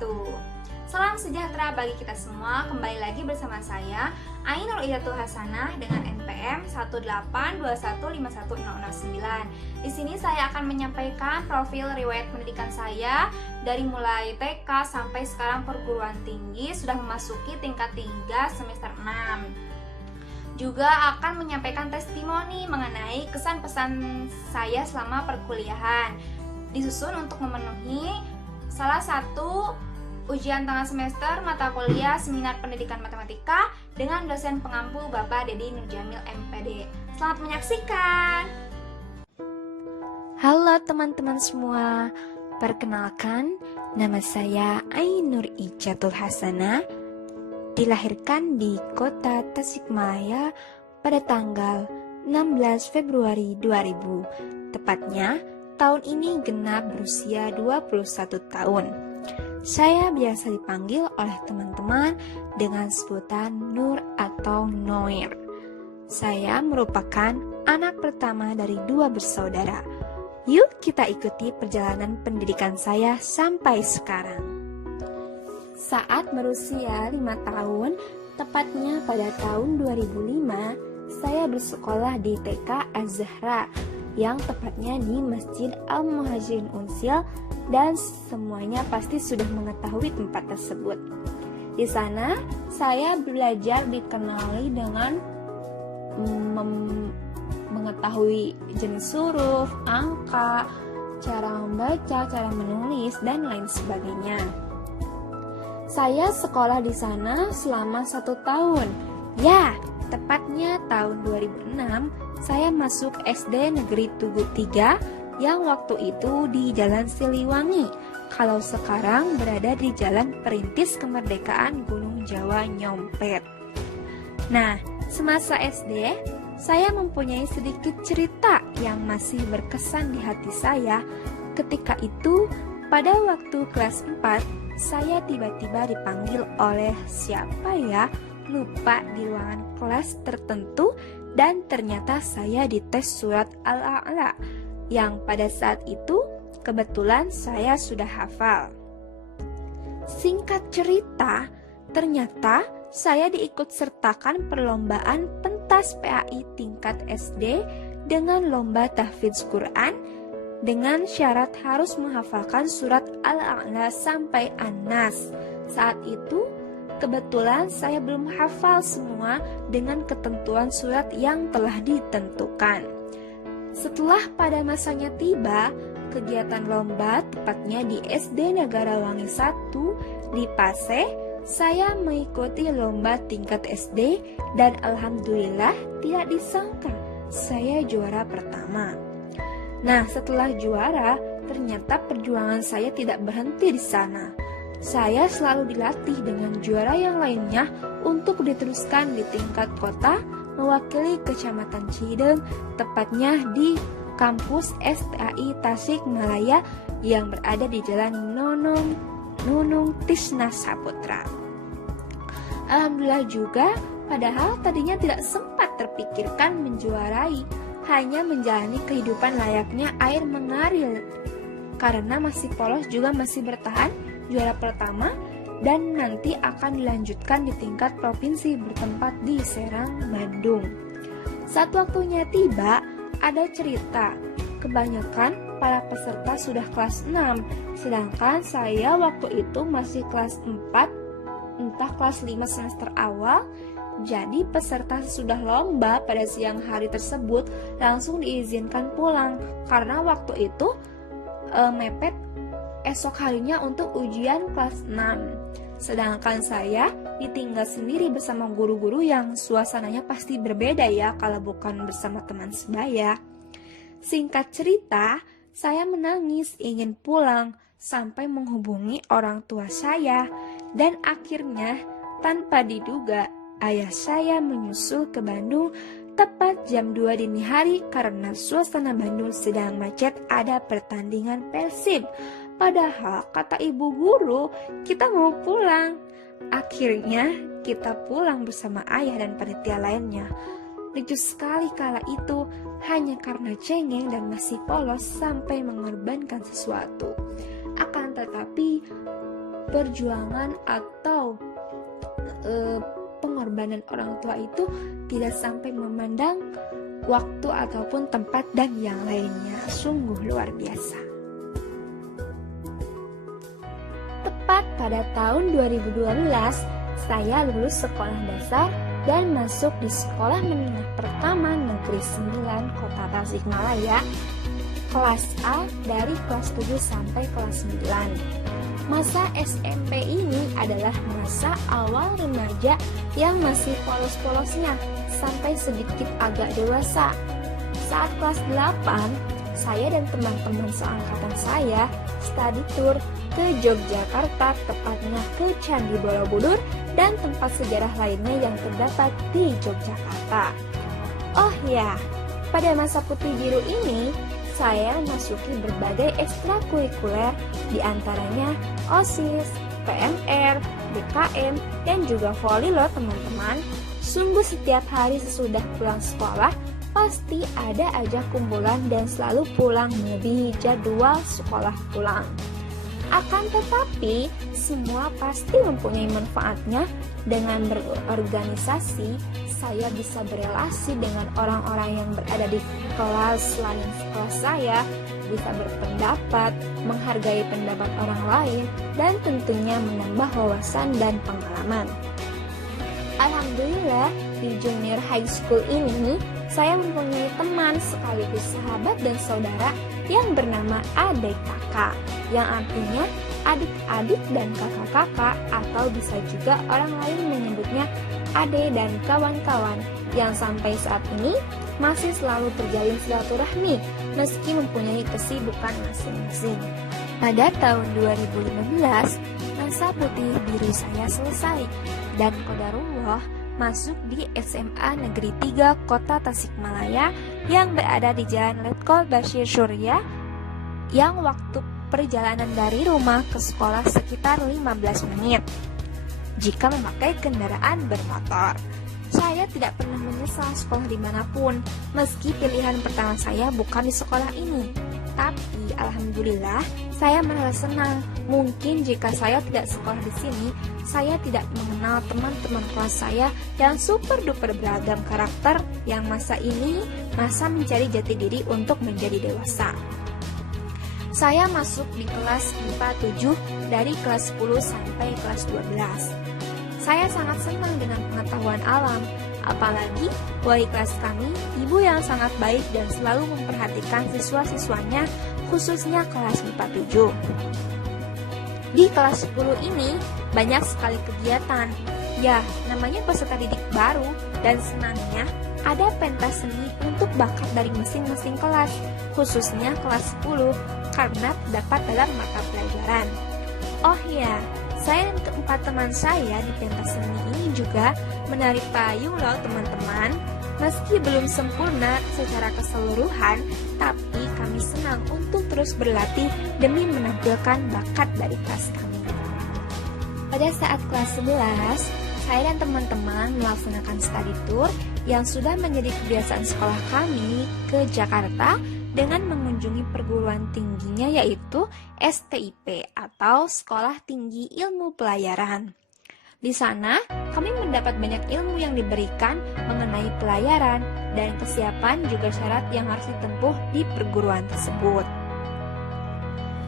wabarakatuh. Salam sejahtera bagi kita semua. Kembali lagi bersama saya Ainur Ijatul Hasanah dengan NPM 182151009. Di sini saya akan menyampaikan profil riwayat pendidikan saya dari mulai TK sampai sekarang perguruan tinggi, sudah memasuki tingkat 3 semester 6. Juga akan menyampaikan testimoni mengenai kesan-pesan saya selama perkuliahan, disusun untuk memenuhi salah satu ujian tengah semester mata kuliah Seminar Pendidikan Matematika dengan dosen pengampu Bapak Dedi Nurjamil MPD. Selamat menyaksikan. Halo teman-teman semua, perkenalkan nama saya Ainur Ijatul Hasanah, dilahirkan di kota Tasikmalaya pada tanggal 16 Februari 2000. Tepatnya tahun ini genap berusia 21 tahun. Saya biasa dipanggil oleh teman-teman dengan sebutan Nur atau Noir. Saya merupakan anak pertama dari 2 bersaudara. Yuk kita ikuti perjalanan pendidikan saya sampai sekarang. Saat berusia 5 tahun, tepatnya pada tahun 2005, saya bersekolah di TK Az-Zahra yang tepatnya di Masjid Al-Muhajirin Unsil, dan semuanya pasti sudah mengetahui tempat tersebut. Di sana saya belajar dikenali dengan mengetahui jenis huruf, angka, cara membaca, cara menulis, dan lain sebagainya. Saya sekolah di sana selama 1 tahun. Ya, tepatnya tahun 2006 saya masuk SD Negeri Tugu 3 yang waktu itu di Jalan Siliwangi. Kalau sekarang berada di Jalan Perintis Kemerdekaan Gunung Jawa Nyompet. Nah, semasa SD, saya mempunyai sedikit cerita yang masih berkesan di hati saya. Ketika itu, pada waktu kelas 4, saya tiba-tiba dipanggil oleh siapa ya? Lupa, di ruangan kelas tertentu, dan ternyata saya dites surat Al-A'la yang pada saat itu kebetulan saya sudah hafal. Singkat cerita, ternyata saya diikut sertakan perlombaan pentas PAI tingkat SD dengan lomba tahfidz Quran dengan syarat harus menghafalkan surat Al-A'la sampai An-Nas. Saat itu kebetulan saya belum hafal semua dengan ketentuan surat yang telah ditentukan. Setelah pada masanya tiba, kegiatan lomba tepatnya di SD Negara Wangi 1 di Paseh, saya mengikuti lomba tingkat SD dan alhamdulillah tidak disangka saya juara pertama. Nah, setelah juara, ternyata perjuangan saya tidak berhenti di sana. Saya selalu dilatih dengan juara yang lainnya untuk diteruskan di tingkat kota, mewakili Kecamatan Cideng, tepatnya di kampus STAI Tasikmalaya yang berada di Jalan Nunung Tisna Saputra. Alhamdulillah juga, padahal tadinya tidak sempat terpikirkan menjuarai, hanya menjalani kehidupan layaknya air mengalir. Karena masih polos juga masih bertahan juara pertama, dan nanti akan dilanjutkan di tingkat provinsi bertempat di Serang, Bandung. Saat waktunya tiba, ada cerita. Kebanyakan para peserta sudah kelas 6, sedangkan saya waktu itu masih kelas 4, entah kelas 5 semester awal. Jadi peserta sudah lomba pada siang hari tersebut langsung diizinkan pulang karena waktu itu mepet esok harinya untuk ujian kelas 6. Sedangkan saya ditinggal sendiri bersama guru-guru yang suasananya pasti berbeda ya kalau bukan bersama teman sebaya. Singkat cerita, saya menangis ingin pulang sampai menghubungi orang tua saya, dan akhirnya tanpa diduga ayah saya menyusul ke Bandung tepat jam 2 dini hari karena suasana Bandung sedang macet, ada pertandingan Persib. Padahal kata ibu guru, kita mau pulang. Akhirnya kita pulang bersama ayah dan panitia lainnya. Lucu sekali kala itu, hanya karena cengeng dan masih polos sampai mengorbankan sesuatu. Akan tetapi perjuangan atau pengorbanan orang tua itu tidak sampai memandang waktu ataupun tempat dan yang lainnya. Sungguh luar biasa. Tepat pada tahun 2012, saya lulus sekolah dasar dan masuk di sekolah menengah pertama Negeri 9 Kota Tasikmalaya, kelas A dari kelas 7 sampai kelas 9. Masa SMP ini adalah masa awal remaja yang masih polos-polosnya sampai sedikit agak dewasa. Saat kelas 8, saya dan teman-teman seangkatan saya study tour ke Yogyakarta, tepatnya ke Candi Borobudur dan tempat sejarah lainnya yang terdapat di Yogyakarta. Oh ya, pada masa putih biru ini, saya masuki berbagai ekstrakurikuler, diantaranya OSIS, PMR, DKM, dan juga voli loh teman-teman. Sungguh setiap hari sesudah pulang sekolah, pasti ada aja kumpulan dan selalu pulang melebihi jadwal sekolah pulang. Akan tetapi, semua pasti mempunyai manfaatnya. Dengan berorganisasi, saya bisa berelasi dengan orang-orang yang berada di kelas lain kelas saya, bisa berpendapat, menghargai pendapat orang lain, dan tentunya menambah wawasan dan pengalaman. Alhamdulillah, di junior high school ini, saya mempunyai teman sekaligus sahabat dan saudara yang bernama adik kakak, yang artinya adik-adik dan kakak-kakak, atau bisa juga orang lain menyebutnya ade dan kawan-kawan, yang sampai saat ini masih selalu terjalin silaturahmi meski mempunyai kesibukan masing-masing. Pada tahun 2015, masa putih biru saya selesai dan qadarullah masuk di SMA Negeri 3 Kota Tasikmalaya yang berada di Jalan Letkol Bashir Surya, yang waktu perjalanan dari rumah ke sekolah sekitar 15 menit jika memakai kendaraan bermotor. Saya tidak pernah menyesal sekolah dimanapun, meski pilihan pertama saya bukan di sekolah ini. Tapi alhamdulillah, saya merasa senang. Mungkin jika saya tidak sekolah di sini, saya tidak mengenal teman-teman kelas saya yang super duper beragam karakter, yang masa ini masa mencari jati diri untuk menjadi dewasa. Saya masuk di kelas IPA 7 dari kelas 10 sampai kelas 12. Saya sangat senang dengan pengetahuan alam, apalagi wali kelas kami ibu yang sangat baik dan selalu memperhatikan siswa-siswanya, khususnya kelas IPA 7. Di kelas 10 ini banyak sekali kegiatan. Ya, namanya peserta didik baru, dan senangnya ada pentas seni untuk bakat dari masing-masing kelas, khususnya kelas 10, karena terdapat dalam mata pelajaran. Oh ya, saya dan keempat teman saya di pentas seni ini juga menari payung loh teman-teman. Meski belum sempurna secara keseluruhan, tapi kami senang untuk terus berlatih demi menampilkan bakat dari kelas kami. Pada saat kelas 11, saya dan teman-teman melaksanakan study tour yang sudah menjadi kebiasaan sekolah kami ke Jakarta dengan mengunjungi perguruan tingginya, yaitu STIP atau Sekolah Tinggi Ilmu Pelayaran. Di sana, kami mendapat banyak ilmu yang diberikan mengenai pelayaran dan kesiapan juga syarat yang harus ditempuh di perguruan tersebut.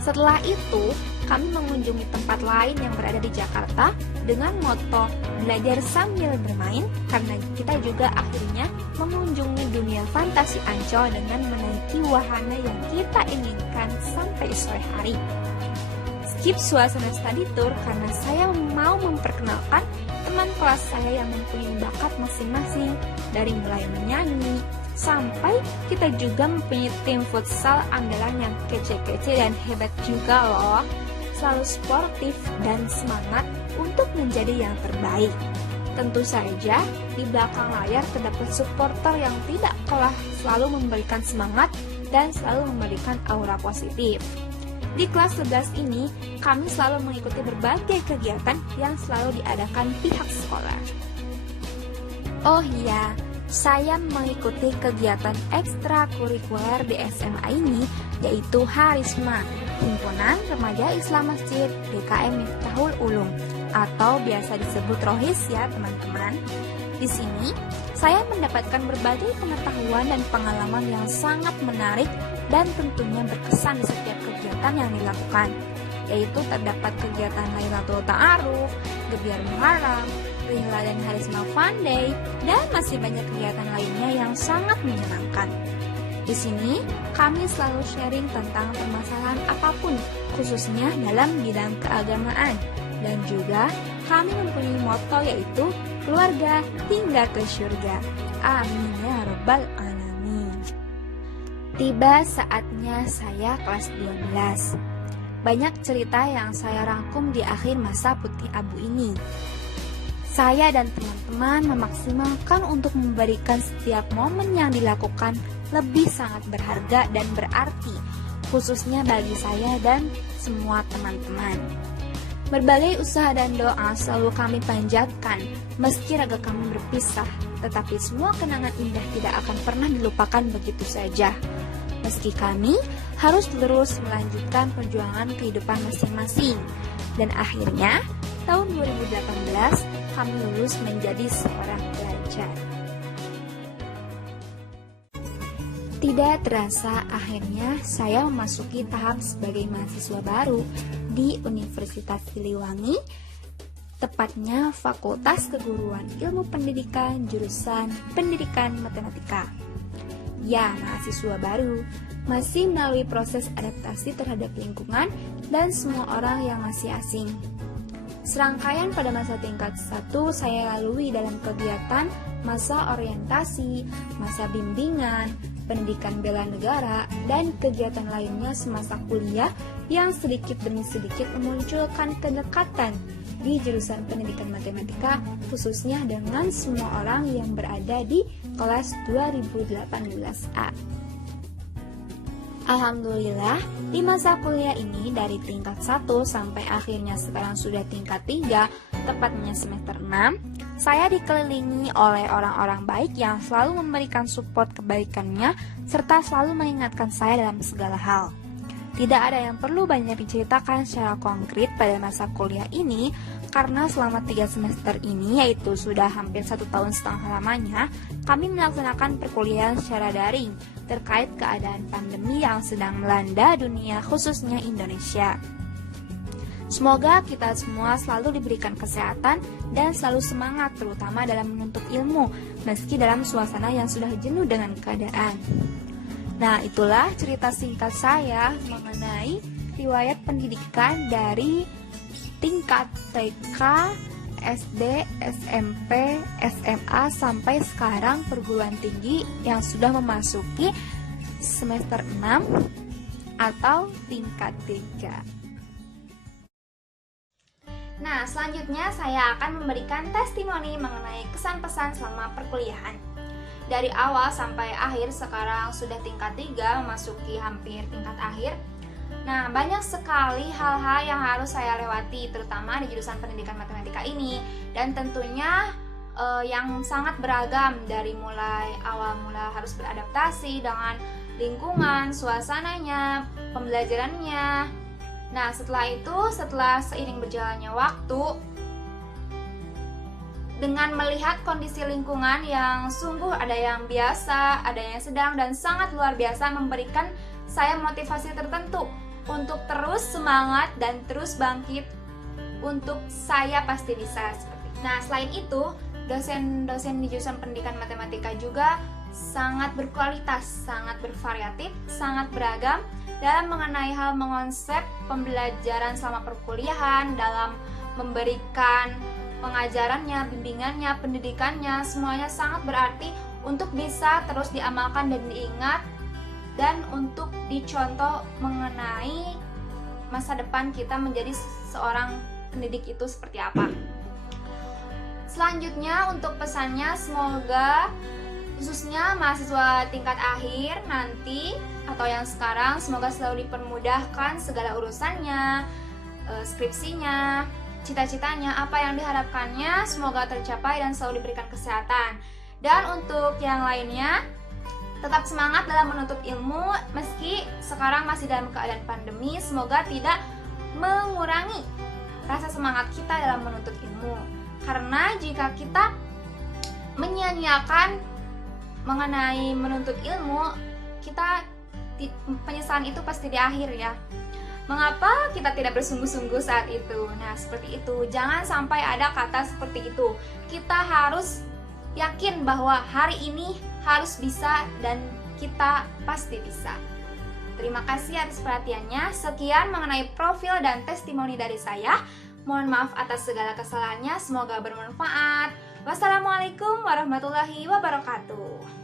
Setelah itu, kami mengunjungi tempat lain yang berada di Jakarta dengan moto belajar sambil bermain, karena kita juga akhirnya mengunjungi dunia fantasi Ancol dengan menaiki wahana yang kita inginkan sampai sore hari. Skip suasana study tour karena saya mau memperkenalkan teman kelas saya yang mempunyai bakat masing-masing, dari mulai menyanyi sampai kita juga mempunyai tim futsal andalan yang kece-kece dan hebat juga loh. Selalu sportif dan semangat untuk menjadi yang terbaik. Tentu saja di belakang layar terdapat supporter yang tidak kalah selalu memberikan semangat dan selalu memberikan aura positif. Di kelas 11 ini, kami selalu mengikuti berbagai kegiatan yang selalu diadakan pihak sekolah. Oh iya, saya mengikuti kegiatan ekstrakurikuler di SMA ini, yaitu Harisma. Himpunan Remaja Islam Masjid DKM Miftahul Ulum atau biasa disebut Rohis ya teman-teman. Di sini saya mendapatkan berbagai pengetahuan dan pengalaman yang sangat menarik dan tentunya berkesan di setiap kegiatan yang dilakukan, yaitu terdapat kegiatan Lailatul Ta'aruf, Gebiar Muharram, Rihla dan Harisma Fun Day, dan masih banyak kegiatan lainnya yang sangat menyenangkan. Di sini, kami selalu sharing tentang permasalahan apapun, khususnya dalam bidang keagamaan. Dan juga, kami mempunyai motto yaitu, keluarga hingga ke surga. Amin ya rabbal alamin. Tiba saatnya saya kelas 12. Banyak cerita yang saya rangkum di akhir masa putih abu ini. Saya dan teman-teman memaksimalkan untuk memberikan setiap momen yang dilakukan lebih sangat berharga dan berarti, khususnya bagi saya dan semua teman-teman. Berbagai usaha dan doa selalu kami panjatkan, meski raga kami berpisah, tetapi semua kenangan indah tidak akan pernah dilupakan begitu saja. Meski kami harus terus melanjutkan perjuangan kehidupan masing-masing. Dan akhirnya, tahun 2018, kami lulus menjadi seorang pelajar. Tidak terasa akhirnya saya memasuki tahap sebagai mahasiswa baru di Universitas Siliwangi, tepatnya Fakultas Keguruan Ilmu Pendidikan jurusan Pendidikan Matematika. Ya, mahasiswa baru masih melalui proses adaptasi terhadap lingkungan dan semua orang yang masih asing. Serangkaian pada masa tingkat 1 saya lalui dalam kegiatan masa orientasi, masa bimbingan, pendidikan bela negara, dan kegiatan lainnya semasa kuliah yang sedikit demi sedikit memunculkan kedekatan di jurusan pendidikan matematika, khususnya dengan semua orang yang berada di kelas 2018A. Alhamdulillah, di masa kuliah ini dari tingkat 1 sampai akhirnya sekarang sudah tingkat 3, tepatnya semester 6, saya dikelilingi oleh orang-orang baik yang selalu memberikan support kebaikannya serta selalu mengingatkan saya dalam segala hal. Tidak ada yang perlu banyak diceritakan secara konkret pada masa kuliah ini, karena selama 3 semester ini, yaitu sudah hampir 1,5 tahun lamanya, kami melaksanakan perkuliahan secara daring terkait keadaan pandemi yang sedang melanda dunia, khususnya Indonesia. Semoga kita semua selalu diberikan kesehatan dan selalu semangat, terutama dalam menuntut ilmu, meski dalam suasana yang sudah jenuh dengan keadaan. Nah, itulah cerita singkat saya mengenai riwayat pendidikan dari tingkat TK, SD, SMP, SMA, sampai sekarang perguruan tinggi yang sudah memasuki semester 6 atau tingkat 3. Nah, selanjutnya saya akan memberikan testimoni mengenai kesan-pesan selama perkuliahan. Dari awal sampai akhir, sekarang sudah tingkat 3, memasuki hampir tingkat akhir. Nah, banyak sekali hal-hal yang harus saya lewati, terutama di jurusan pendidikan matematika ini. Dan tentunya yang sangat beragam, dari mulai awal mula harus beradaptasi dengan lingkungan, suasananya, pembelajarannya. Nah, setelah seiring berjalannya waktu, dengan melihat kondisi lingkungan yang sungguh ada yang biasa, ada yang sedang, dan sangat luar biasa, memberikan saya motivasi tertentu untuk terus semangat dan terus bangkit untuk saya pasti bisa. Nah, selain itu, dosen-dosen di jurusan pendidikan matematika juga sangat berkualitas, sangat bervariatif, sangat beragam dalam mengenai hal mengonsep pembelajaran selama perkuliahan, dalam memberikan pengajarannya, bimbingannya, pendidikannya, semuanya sangat berarti untuk bisa terus diamalkan dan diingat, dan untuk dicontoh mengenai masa depan kita menjadi seorang pendidik itu seperti apa. Selanjutnya untuk pesannya, semoga khususnya mahasiswa tingkat akhir nanti atau yang sekarang, semoga selalu dipermudahkan segala urusannya, skripsinya, cita-citanya, apa yang diharapkannya semoga tercapai dan selalu diberikan kesehatan. Dan untuk yang lainnya, Tetap semangat dalam menuntut ilmu meski sekarang masih dalam keadaan pandemi. Semoga tidak mengurangi rasa semangat kita dalam menuntut ilmu. Karena jika kita menyia-nyiakan mengenai menuntut ilmu, penyesalan itu pasti di akhir ya. Mengapa kita tidak bersungguh-sungguh saat itu? Nah, seperti itu. Jangan sampai ada kata seperti itu. Kita harus yakin bahwa hari ini harus bisa dan kita pasti bisa. Terima kasih atas perhatiannya. Sekian mengenai profil dan testimoni dari saya. Mohon maaf atas segala kesalahannya. Semoga bermanfaat. Wassalamualaikum warahmatullahi wabarakatuh.